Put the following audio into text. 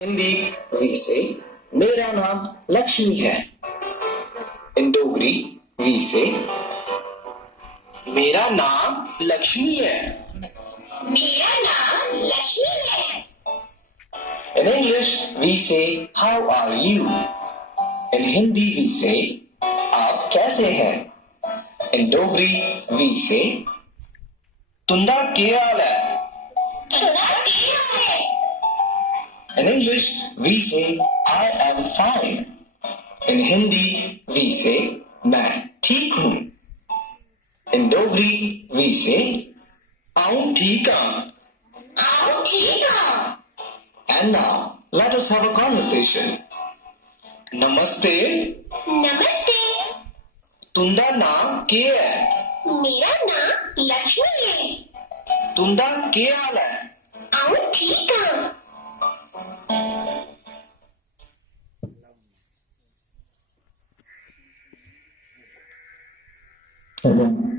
Hindi we से मेरा नाम लक्ष्मी है। इन डोगरी वी से मेरा नाम लक्ष्मी है। मेरा नाम लक्ष्मी है। In English we say how are you? In Hindi we say आप कैसे हैं? In Dogri we say तुंदा क्या हाल है? तुंदा क्या हाल है? In English we say I am fine. In Hindi we say मैं ठीक हूँ। In Dogri we say आऊँ ठीक हूँ। आऊँ ठीक हूँ। And now let us have a conversation. नमस्ते। नमस्ते। तुंदा नाम क्या है? मेरा नाम लक्ष्मी है। तुंदा क्या हाल है? आऊँ ठीक हूँ। Hello.